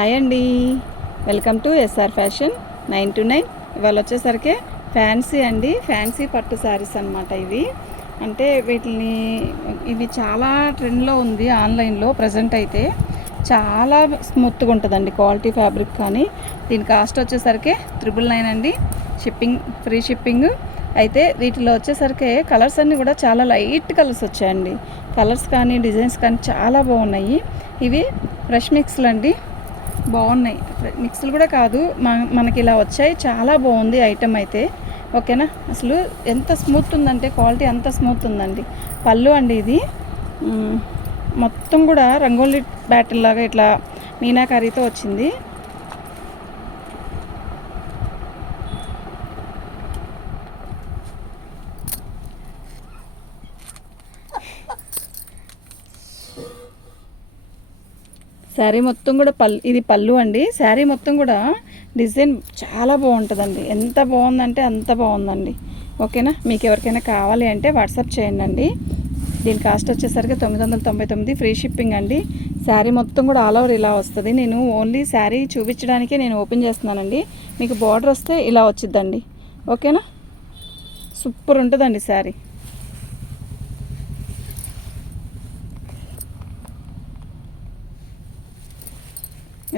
Hi అండి, welcome to SR fashion 929. ఇవాళ వచ్చేసరికి ఫ్యాన్సీ అండి, ఫ్యాన్సీ పట్టు శారీస్ అనమాట. అంటే ఇవి చాలా ట్రెండ్లో ఉంది ఆన్లైన్లో. ప్రజెంట్ అయితే చాలా స్మూత్గా ఉంటుందండి క్వాలిటీ ఫ్యాబ్రిక్. కానీ దీని కాస్ట్ వచ్చేసరికి 999 అండి. Free shipping. అయితే వీటిలో వచ్చేసరికి కలర్స్ అన్నీ కూడా చాలా లైట్ కలర్స్ వచ్చాయండి. కలర్స్ కానీ డిజైన్స్ కానీ చాలా బాగున్నాయి. ఇవి ఫ్రెష్ మిక్స్లు అండి, బాగున్నాయి. మిక్స్లు కూడా కాదు, మనకి ఇలా వచ్చాయి. చాలా బాగుంది ఐటెం అయితే. ఓకేనా, అసలు ఎంత స్మూత్ ఉందంటే క్వాలిటీ అంత స్మూత్ ఉందండి. పళ్ళు అండి ఇది మొత్తం కూడా రంగోలీ బ్యాటిల్ లాగా ఇట్లా మీనాకారీతో వచ్చింది. శారీ మొత్తం కూడా ఇది పళ్ళు అండి. శారీ మొత్తం కూడా డిజైన్ చాలా బాగుంటుందండి. ఎంత బాగుందంటే అంత బాగుందండి. ఓకేనా, మీకు ఎవరికైనా కావాలి అంటే వాట్సాప్ చేయండి అండి. దీని కాస్ట్ వచ్చేసరికి 999, ఫ్రీ షిప్పింగ్ అండి. శారీ మొత్తం కూడా ఆల్ ఓవర్ ఇలా వస్తుంది. నేను ఓన్లీ శారీ చూపించడానికే నేను ఓపెన్ చేస్తున్నానండి. మీకు బార్డర్ వస్తే ఇలా వచ్చిద్దండి. ఓకేనా, సూపర్ ఉంటుందండి శారీ.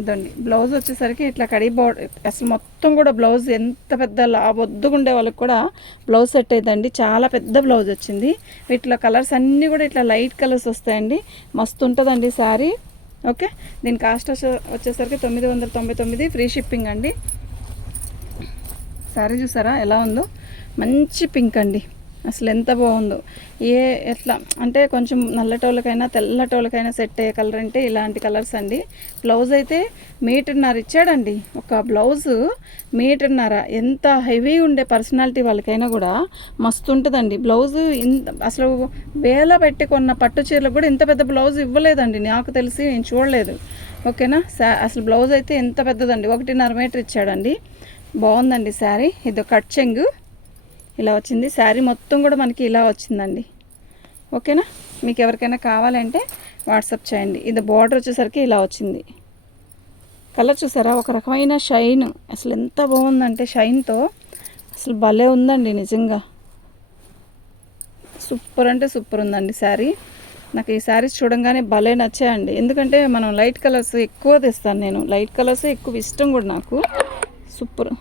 ఇదండి బ్లౌజ్ వచ్చేసరికి ఇట్లా కడి బోర్డర్. అసలు మొత్తం కూడా బ్లౌజ్ ఎంత పెద్ద బొద్దుగుండే వాళ్ళకి కూడా బ్లౌజ్ సెట్ అవుతుందండి. చాలా పెద్ద బ్లౌజ్ వచ్చింది. వీటిలో కలర్స్ అన్నీ కూడా ఇట్లా లైట్ కలర్స్ వస్తాయండి. మస్తు ఉంటుందండి శారీ. ఓకే, దీని కాస్ట్ వచ్చేసరికి 999, ఫ్రీ షిప్పింగ్ అండి. శారీ చూసారా ఎలా ఉందో, మంచి పింక్ అండి. అసలు ఎంత బాగుందో. ఎట్లా అంటే కొంచెం నల్లటోళ్ళకైనా తెల్లటోళ్ళకైనా సెట్ అయ్యే కలర్ అంటే ఇలాంటి కలర్స్ అండి. బ్లౌజ్ అయితే 1.5 మీటర్ ఇచ్చాడండి. ఒక బ్లౌజు 1.5 మీటర్. ఎంత హెవీ ఉండే పర్సనాలిటీ వాళ్ళకైనా కూడా మస్తు ఉంటుందండి బ్లౌజు. అసలు వేల పెట్టి కొన్న పట్టు చీరలకు కూడా ఇంత పెద్ద బ్లౌజ్ ఇవ్వలేదండి నాకు తెలిసి, నేను చూడలేదు. ఓకేనా, అసలు బ్లౌజ్ అయితే ఎంత పెద్దదండి, 1.5 మీటర్ ఇచ్చాడండి. బాగుందండి శారీ. ఇది కట్ చెంగు ఇలా వచ్చింది. శారీ మొత్తం కూడా మనకి ఇలా వచ్చిందండి. ఓకేనా, మీకు ఎవరికైనా కావాలంటే వాట్సాప్ చేయండి. ఇది బార్డర్ వచ్చేసరికి ఇలా వచ్చింది. కలర్ చూసారా, ఒక రకమైన షైన్. అసలు ఎంత బాగుందంటే షైన్తో అసలు భలే ఉందండి నిజంగా. సూపర్ అంటే సూపర్ ఉందండి శారీ. నాకు ఈ శారీస్ చూడంగానే భలే నచ్చాయండి. ఎందుకంటే మనం లైట్ కలర్స్ ఎక్కువ తెస్తాను నేను. లైట్ కలర్స్ ఎక్కువ ఇష్టం కూడా నాకు. సూపర్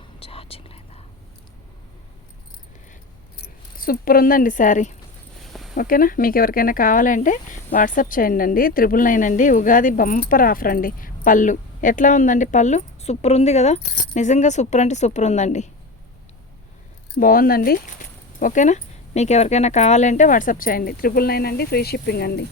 సూపర్ ఉందండి శారీ. ఓకేనా, మీకు ఎవరికైనా కావాలంటే వాట్సాప్ చేయండి అండి. 999 అండి. ఉగాది బంపర్ ఆఫర్ అండి. పళ్ళు ఎట్లా ఉందండి, పళ్ళు సూపర్ ఉంది కదా, నిజంగా సూపర్ అంటే సూపర్ ఉందండి. బాగుందండి. ఓకేనా, మీకు ఎవరికైనా కావాలంటే వాట్సాప్ చేయండి. 999 అండి, ఫ్రీ షిప్పింగ్ అండి.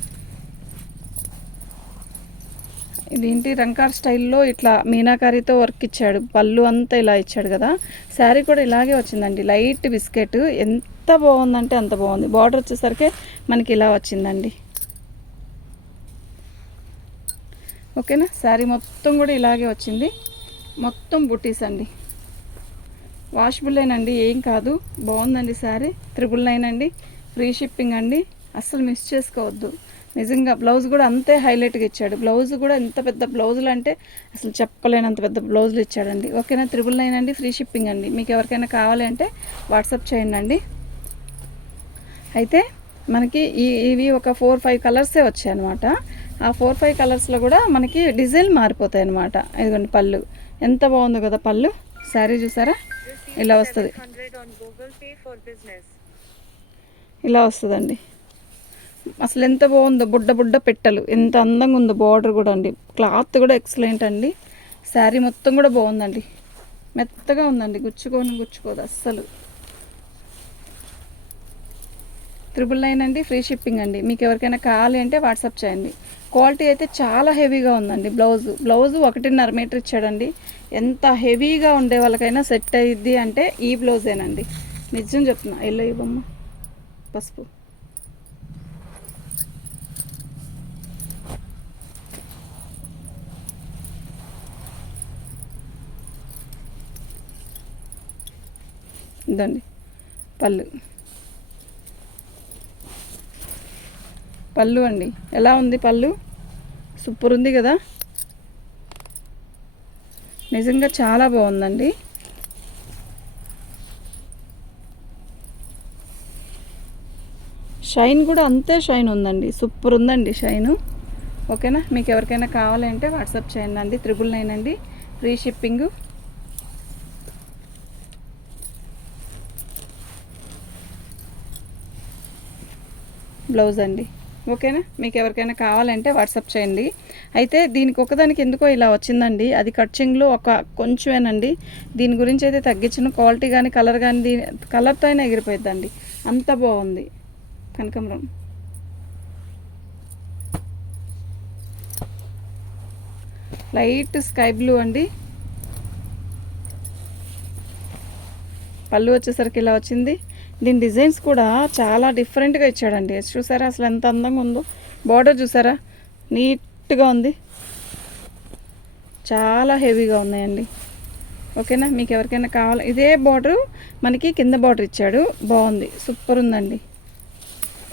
ఇదేంటి రంకార్ స్టైల్లో ఇట్లా మీనాకారీతో వర్క్ ఇచ్చాడు. పళ్ళు అంతా ఇలా ఇచ్చాడు కదా. శారీ కూడా ఇలాగే వచ్చిందండి, లైట్ బిస్కెట్. ఎంత బాగుందంటే అంత బాగుంది. బార్డర్ వచ్చేసరికి మనకి ఇలా వచ్చిందండి. ఓకేనా, శారీ మొత్తం కూడా ఇలాగే వచ్చింది. మొత్తం బుటీస్ అండి. వాషబుల్లేనండి, ఏం కాదు. బాగుందండి శారీ. 999 అండి, ఫ్రీ షిప్పింగ్ అండి. అస్సలు మిస్ చేసుకోవద్దు. నిజంగా బ్లౌజ్ కూడా అంతే హైలైట్గా ఇచ్చాడు. బ్లౌజ్ కూడా ఎంత పెద్ద బ్లౌజులు అంటే అసలు చెప్పలేనంత పెద్ద బ్లౌజులు ఇచ్చాడండి. ఓకేనా, 999 అండి, ఫ్రీ షిప్పింగ్ అండి. మీకు ఎవరికైనా కావాలి అంటే వాట్సాప్ చేయండి అండి. అయితే మనకి ఇవి ఒక 4-5 కలర్సే వచ్చాయి అనమాట. ఆ 4-5 కలర్స్లో కూడా మనకి డిజైన్ మారిపోతాయి అనమాట. ఇదిగోండి పళ్ళు ఎంత బాగుందో కదా. పళ్ళు శారీ చూసారా, ఇలా వస్తుంది. ఇలా వస్తుందండి. అసలు ఎంత బాగుందో, బుడ్డ పెట్టలు ఎంత అందంగా ఉందో. బార్డర్ కూడా అండి, క్లాత్ కూడా ఎక్సలెంట్ అండి. శారీ మొత్తం కూడా బాగుందండి, మెత్తగా ఉందండి, గుచ్చుకోదు అస్సలు. 999 అండి, ఫ్రీ షిప్పింగ్ అండి. మీకు ఎవరికైనా కావాలి అంటే వాట్సాప్ చేయండి. క్వాలిటీ అయితే చాలా హెవీగా ఉందండి. బ్లౌజు 1.5 మీటర్ ఇచ్చాడండి. ఎంత హెవీగా ఉండే వాళ్ళకైనా సెట్ అయ్యిద్ది అంటే ఈ బ్లౌజేనండి. నిజం చెప్తున్నా. ఎల్లో ఇవ్వమ్మ, పసుపు. ఇదండి పళ్ళు అండి. ఎలా ఉంది పళ్ళు, సూపర్ ఉంది కదా. నిజంగా చాలా బాగుందండి. షైన్ కూడా అంతే షైన్ ఉందండి, సూపర్ ఉందండి షైను. ఓకేనా, మీకు ఎవరికైనా కావాలంటే వాట్సాప్ చేయండి అండి. 999 అండి, ఫ్రీ షిప్పింగు. బ్లౌజ్ అండి. ఓకేనా, మీకు ఎవరికైనా కావాలంటే వాట్సాప్ చేయండి. అయితే దీనికి ఒకదానికి ఎందుకో ఇలా వచ్చిందండి, అది కట్చింగ్లో ఒక కొంచెమేనండి. దీని గురించి అయితే తగ్గించిన క్వాలిటీ కానీ కలర్ కానీ కలర్తో అయినా ఎగిరిపోయిద్దండి, అంత బాగుంది కనకాంబరం. లైట్ స్కై బ్లూ అండి. పళ్ళు వచ్చేసరికి ఇలా వచ్చింది. దీని డిజైన్స్ కూడా చాలా డిఫరెంట్గా ఇచ్చాడండి. చూసారా అసలు ఎంత అందంగా ఉందో. బార్డర్ చూసారా, నీట్గా ఉంది, చాలా హెవీగా ఉన్నాయండి. ఓకేనా, మీకు ఎవరికైనా కావాలి, ఇదే బార్డరు మనకి కింద బార్డర్ ఇచ్చాడు, బాగుంది, సూపర్ ఉందండి.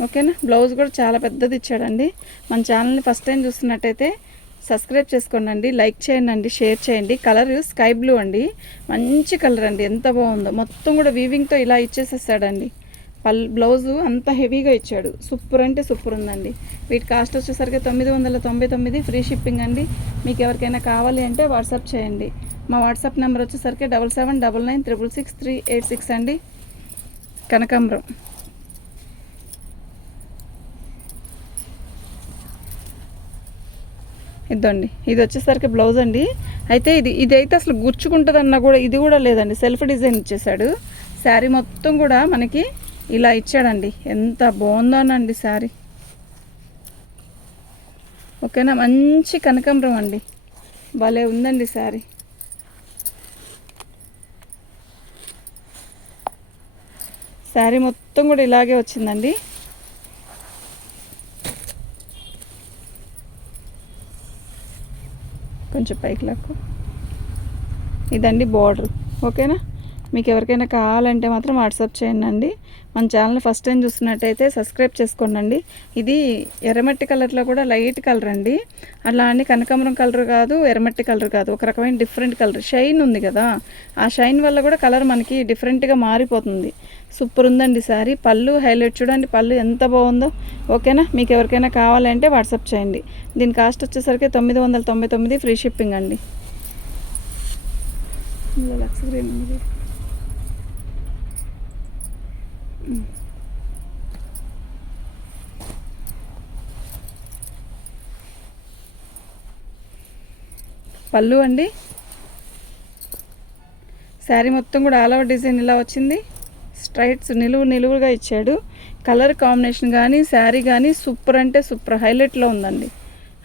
ఓకేనా, బ్లౌజ్ కూడా చాలా పెద్దది ఇచ్చాడండి. మన ఛానల్ని ఫస్ట్ టైం చూస్తున్నట్టయితే సబ్స్క్రైబ్ చేసుకోండి, లైక్ చేయండి, షేర్ చేయండి. కలర్ స్కై బ్లూ అండి, మంచి కలర్ అండి, ఎంత బాగుందో. మొత్తం కూడా వీవింగ్తో ఇలా ఇచ్చేసేసాడండి. బ్లౌజు అంత హెవీగా ఇచ్చాడు, సూపర్ అంటే సూపర్ ఉందండి. వీటి కాస్ట్ వచ్చేసరికి 999, ఫ్రీ షిప్పింగ్ అండి. మీకు ఎవరికైనా కావాలి అంటే వాట్సాప్ చేయండి. మా వాట్సాప్ నెంబర్ వచ్చేసరికి 7799666386 అండి. కనకాంబరం. ఇదండి, ఇది వచ్చేసరికి బ్లౌజ్ అండి. అయితే ఇదైతే అసలు గుచ్చుకుంటుందన్నా కూడా ఇది కూడా లేదండి, సెల్ఫ్ డిజైన్ ఇచ్చేసాడు. శారీ మొత్తం కూడా మనకి ఇలా ఇచ్చాడండి, ఎంత బాగుందోనండి శారీ. ఓకేనా, మంచి కనకాంబరం అండి, భలే ఉందండి శారీ. శారీ మొత్తం కూడా ఇలాగే వచ్చిందండి. కొంచెం పైకి లాక్కు. ఇదండి బార్డర్. ఓకేనా, మీకు ఎవరికైనా కావాలంటే మాత్రం వాట్సాప్ చేయండి. మన ఛానల్ ఫస్ట్ టైం చూస్తున్నట్టయితే సబ్స్క్రైబ్ చేసుకోండి. ఇది ఎర్రమట్టి కలర్లో కూడా లైట్ కలర్ అండి, అలా అని కనకాంబరం కలర్ కాదు, ఎర్రమట్టి కలర్ కాదు, ఒక రకమైన డిఫరెంట్ కలర్. షైన్ ఉంది కదా, ఆ షైన్ వల్ల కూడా కలర్ మనకి డిఫరెంట్గా మారిపోతుంది. సూపర్ ఉందండి శారీ. పళ్ళు హైలైట్ చూడండి, పళ్ళు ఎంత బాగుందో. ఓకేనా, మీకు ఎవరికైనా కావాలంటే వాట్సాప్ చేయండి. దీని కాస్ట్ వచ్చేసరికి 999, ఫ్రీ షిప్పింగ్ అండి. లక్స్ గ్రీన్ ఉంది. పళ్ళు అండి, శారీ మొత్తం కూడా ఆల్ ఓవర్ డిజైన్ ఇలా వచ్చింది. స్ట్రైట్స్ నిలువుగా ఇచ్చాడు. కలర్ కాంబినేషన్ కానీ శారీ కానీ సూపర్ అంటే సూపర్, హైలైట్లో ఉందండి,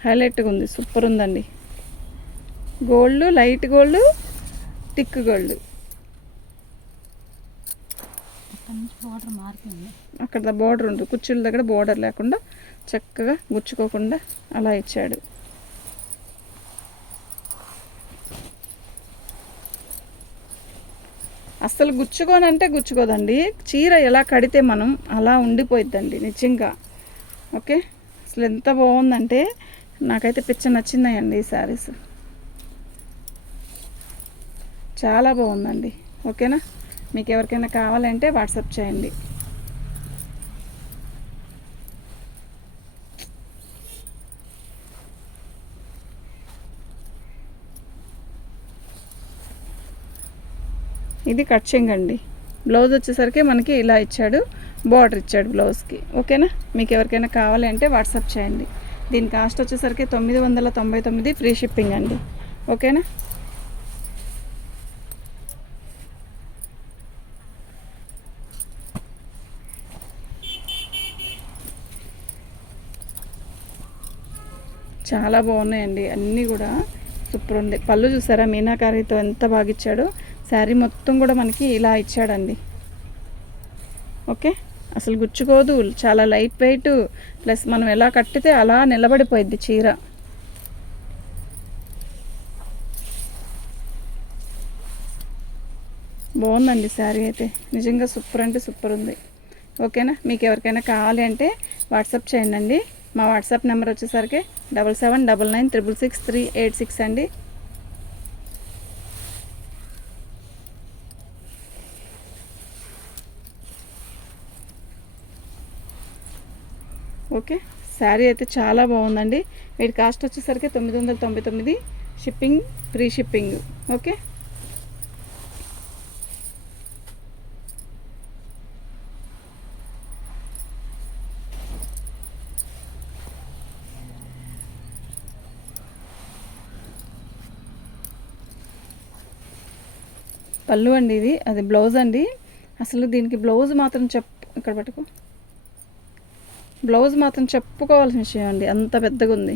హైలైట్గా ఉంది, సూపర్ ఉందండి. Gold, light gold, thick gold. అక్కడ బార్డర్ ఉంది, కుర్చీల దగ్గర బార్డర్ లేకుండా చక్కగా గుచ్చుకోకుండా అలా ఇచ్చాడు. అస్సలు గుచ్చుకోనంటే గుచ్చుకోదండి, చీర ఎలా కడితే మనం అలా ఉండిపోయిద్దండి నిజంగా. ఓకే, అసలు ఎంత బాగుందంటే నాకైతే పిచ్చ నచ్చిందండి ఈ శారీస్, చాలా బాగుందండి. ఓకేనా, మీకు ఎవరికైనా కావాలంటే వాట్సాప్ చేయండి. ఇది కట్చింగ్ అండి. బ్లౌజ్ వచ్చేసరికి మనకి ఇలా ఇచ్చాడు, బార్డర్ ఇచ్చాడు బ్లౌజ్కి. ఓకేనా, మీకు ఎవరికైనా కావాలి అంటే వాట్సాప్ చేయండి. దీని కాస్ట్ వచ్చేసరికి 999, ఫ్రీ షిప్పింగ్ అండి. ఓకేనా, చాలా బాగున్నాయండి అన్నీ కూడా, సూపర్ ఉంది. పళ్ళు చూసారా మీనాకారితో ఎంత బాగా ఇచ్చాడో. శారీ మొత్తం కూడా మనకి ఇలా ఇచ్చాడండి. ఓకే, అసలు గుచ్చుకోదు, చాలా లైట్ వెయిట్, ప్లస్ మనం ఎలా కట్టితే అలా నిలబడిపోయిద్ది చీర. బాగుందండి శారీ అయితే, నిజంగా సూపర్ అంటే సూపర్ ఉంది. ఓకేనా, మీకు ఎవరికైనా కావాలి అంటే వాట్సాప్ చేయండి. మా వాట్సాప్ నెంబర్ వచ్చేసరికి 7799666386 అండి. ఓకే, శారీ అయితే చాలా బాగుందండి. వీటి కాస్ట్ వచ్చేసరికి 999, షిప్పింగ్ ఫ్రీ షిప్పింగ్. ఓకే, పళ్ళు అండి ఇది, అది బ్లౌజ్ అండి. అసలు దీనికి బ్లౌజ్ మాత్రం ఇక్కడ పట్టుకో, బ్లౌజ్ మాత్రం చెప్పుకోవాల్సిన విషయం అండి, అంత పెద్దగా ఉంది.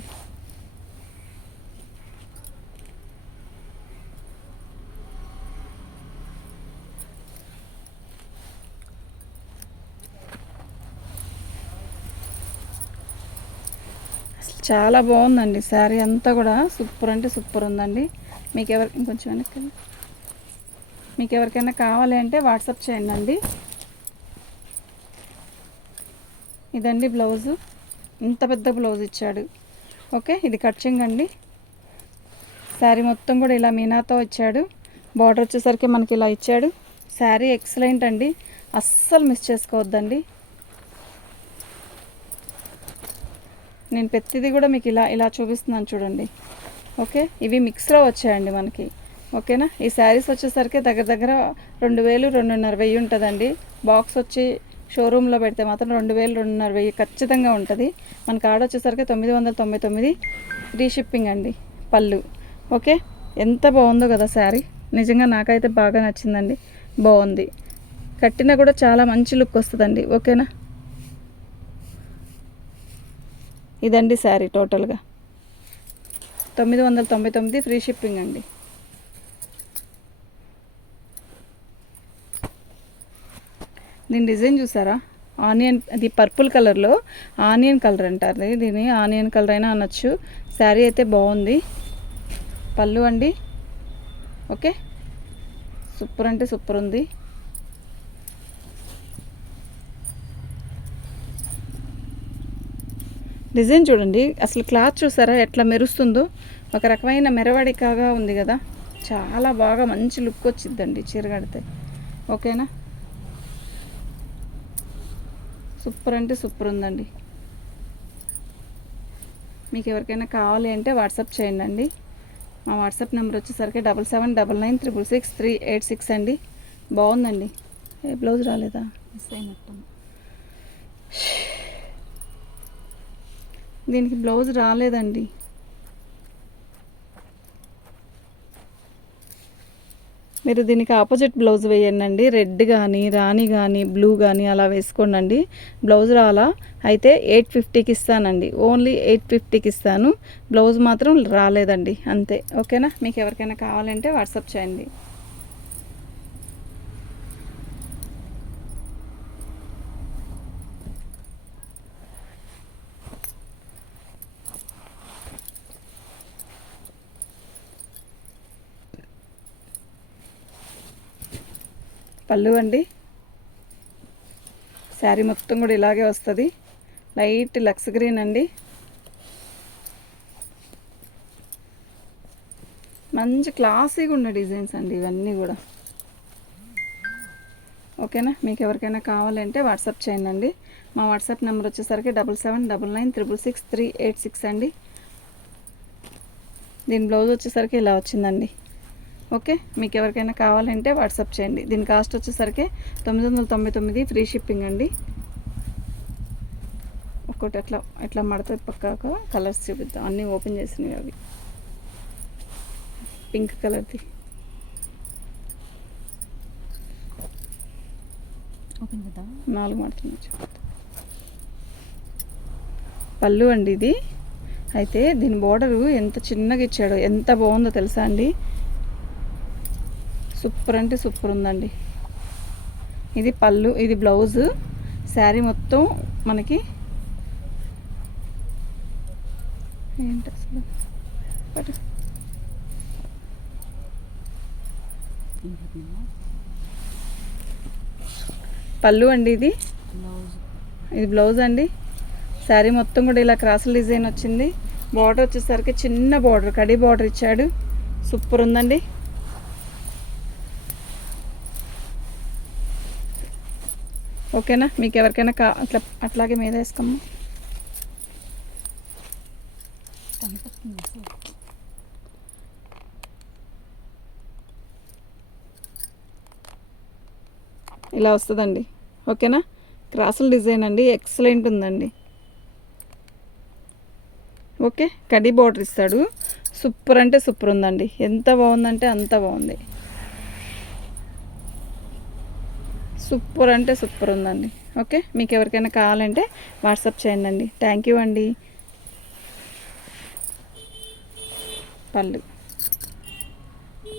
అసలు చాలా బాగుందండి శారీ అంతా కూడా, సూపర్ అంటే సూపర్ ఉందండి. ఇంకొంచెం వెనక్కి, మీకు ఎవరికైనా కావాలి అంటే వాట్సాప్ చేయండి అండి. ఇదండి బ్లౌజు, ఇంత పెద్ద బ్లౌజ్ ఇచ్చాడు. ఓకే, ఇది కట్చింగ్ అండి. శారీ మొత్తం కూడా ఇలా మీనాతో ఇచ్చాడు. బార్డర్ వచ్చేసరికి మనకి ఇలా ఇచ్చాడు. శారీ ఎక్సలెంట్ అండి, అస్సలు మిస్ చేసుకోవద్దండి. నేను ప్రతిదీ కూడా మీకు ఇలా ఇలా చూపిస్తున్నాను చూడండి. ఓకే, ఇవి మిక్స్లో వచ్చాయండి మనకి. ఓకేనా, ఈ శారీస్ వచ్చేసరికి దగ్గర దగ్గర 2000, 2500 ఉంటుందండి. బాక్స్ వచ్చి షోరూంలో పెడితే మాత్రం 2000, 2500 ఖచ్చితంగా ఉంటుంది. మన కాడ వచ్చేసరికి 999 ఫ్రీ షిప్పింగ్ అండి. పళ్ళు ఓకే, ఎంత బాగుందో కదా శారీ, నిజంగా నాకైతే బాగా నచ్చిందండి. బాగుంది, కట్టినా కూడా చాలా మంచి లుక్ వస్తుందండి. ఓకేనా, ఇదండి శారీ టోటల్గా 999 ఫ్రీ షిప్పింగ్ అండి. దీని డిజైన్ చూసారా, ఆనియన్, అది పర్పుల్ కలర్లో ఆనియన్ కలర్ అంటారు దీన్ని, ఆనియన్ కలర్ అయినా అనొచ్చు. శారీ అయితే బాగుంది. పళ్ళు అండి. ఓకే, సూపర్ అంటే సూపర్ ఉంది. డిజైన్ చూడండి, అసలు క్లాత్ చూసారా ఎట్లా మెరుస్తుందో, ఒక రకమైన మెరవడికాగా ఉంది కదా, చాలా బాగా మంచి లుక్ వచ్చిద్దండి చీర కడితే. ఓకేనా, సూపర్ అంటే సూపర్ ఉందండి. మీకు ఎవరికైనా కావాలి అంటే వాట్సాప్ చేయండి అండి. మా వాట్సాప్ నెంబర్ వచ్చేసరికి 7799666386 అండి. బాగుందండి. ఏ బ్లౌజ్ రాలేదా, మిస్ అయినట్టు. దీనికి బ్లౌజ్ రాలేదండి. మీరు దీనికి ఆపోజిట్ బ్లౌజ్ వేయండి, రెడ్ కానీ రాణి కానీ బ్లూ కానీ అలా వేసుకోండి. బ్లౌజ్ రాలా అయితే 850కి ఇస్తానండి, ఓన్లీ 850కి ఇస్తాను. బ్లౌజ్ మాత్రం రాలేదండి, అంతే. ఓకేనా, మీకు ఎవరికైనా కావాలంటే వాట్సాప్ చేయండి. పళ్ళు అండి, శారీ మొత్తం కూడా ఇలాగే వస్తుంది. లైట్ లక్స్ గ్రీన్ అండి, మంచి క్లాసీగా ఉన్న డిజైన్స్ అండి ఇవన్నీ కూడా. ఓకేనా, మీకు ఎవరికైనా కావాలంటే వాట్సాప్ చేయండి. మా వాట్సాప్ నెంబర్ వచ్చేసరికి 7799666386 అండి. దీని బ్లౌజ్ వచ్చేసరికి ఇలా వచ్చిందండి. ఓకే, మీకు ఎవరికైనా కావాలంటే వాట్సాప్ చేయండి. దీని కాస్ట్ వచ్చేసరికి 999 ఫ్రీ షిప్పింగ్ అండి. ఒక్కొక్కటి ఎట్లా ఎట్లా మడత పక్కకు కలర్స్ చూపిద్దాం, అన్నీ ఓపెన్ చేసినవి. అవి పింక్ కలర్ది ఓపెన్ చేద్దాం, 4 మడుతున్నాయి. పళ్ళు అండి ఇది. అయితే దీని బోర్డరు ఎంత చిన్నగా ఇచ్చాడో, ఎంత బాగుందో తెలుసా అండి. సూపర్ అంటే సూపర్ ఉందండి. ఇది పళ్ళు, ఇది బ్లౌజు. శారీ మొత్తం మనకి ఏంటి అసలు పళ్ళు అండి, ఇది బ్లౌజ్ అండి. శారీ మొత్తం కూడా ఇలా క్రాసుల డిజైన్ వచ్చింది. బార్డర్ వచ్చేసరికి చిన్న బార్డర్, కడి బార్డర్ ఇచ్చాడు. సూపర్ ఉందండి. ఓకేనా, మీకు ఎవరికైనా అట్లాగే మీద వేసుకోమ్మా. కనిపిస్తుంది అసలు. ఇలా వస్తుందండి. ఓకేనా, క్రాసుల డిజైన్ అండి, ఎక్సలెంట్ ఉందండి. ఓకే, కడ్డీ బార్డర్ ఇస్తాడు. సూపర్ అంటే సూపర్ ఉందండి. ఎంత బాగుందంటే అంత బాగుంది. సూపర్ అంటే సూపర్ ఉందండి. ఓకే, మీకు ఎవరికైనా కావాలంటే వాట్సాప్ చేయండి అండి. థ్యాంక్ యూ అండి. పళ్ళు